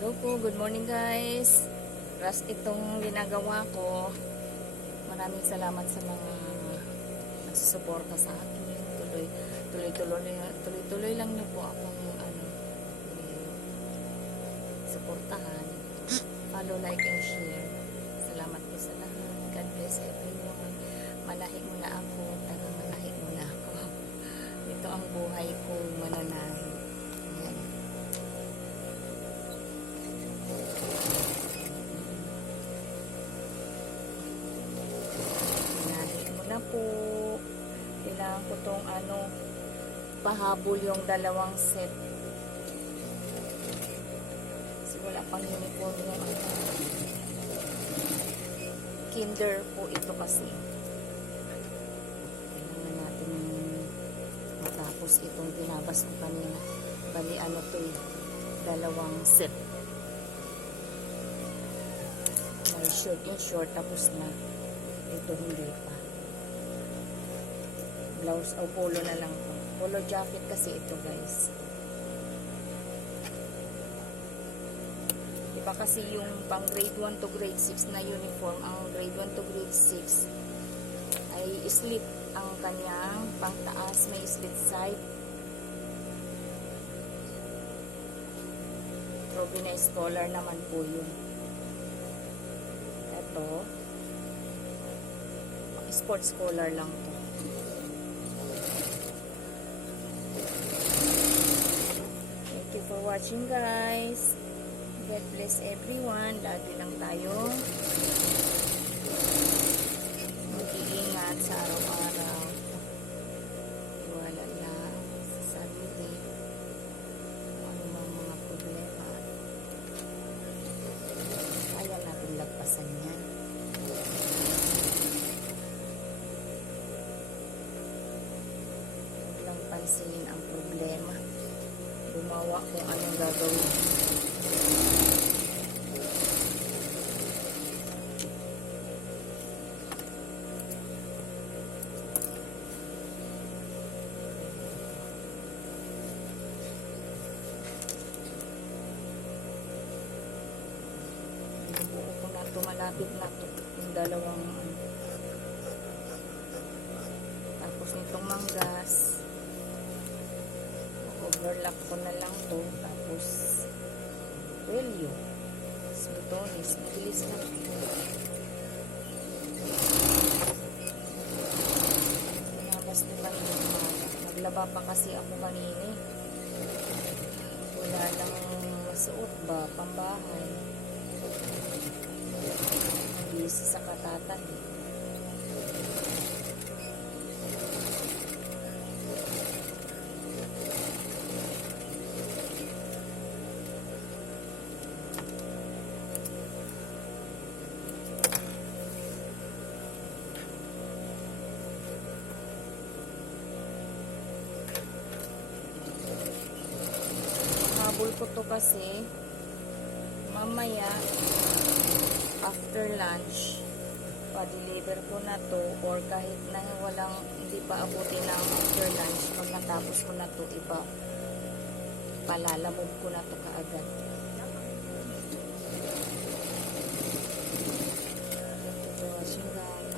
Hello po, good morning guys. Rest itong ginagawa ko. Maraming salamat sa mga nagsusuporta sa akin. Tuloy-tuloy lang niyo po akong suportahan. Follow, like, and share. Salamat po sa lahat. God bless everyone. Malahi mo na ako. Tara, malahi mo na ako. Ito ang buhay ko, mananahi. Na po, kailangan ko tong pahabol yung dalawang set kasi wala pang uniform yung kinder po ito kasi kailangan natin matapos itong binabas ko kanina. Bali to dalawang set, may short and short, tapos na ito hindi pa. Blouse o polo na lang po. Polo jacket kasi ito guys. Diba kasi yung pang grade 1 to grade 6 na uniform, ang grade 1 to grade 6 ay slip ang kanyang pang taas, may slit side. Robinized collar naman po yun. Ito sports collar lang po. For watching guys. God bless everyone. Lagi lang tayo mag-iingat sa araw-araw. Iwala lang sa sarili. Ano mang mga problema. Kaya natin lagpasan yan. Huwag lang pansinin ang problema. Gumawa kung anong gagawin. Buo ko na ito, malapit na ito. Yung dalawang tapos nitong manggas, overlock ko na lang to, tapos welyo, butones, mabilis lang. Pinabas na lang yung naglaba pa kasi ako kanina. Wala lang suot ba, pambahay. Busy sa katatan. Habol ko to kasi mamaya after lunch pa-deliver ko na to, or kahit na hindi pa abutin ng after lunch, pag natapos ko na to, palalamog ko na to kaagad. Thank you for watching guys.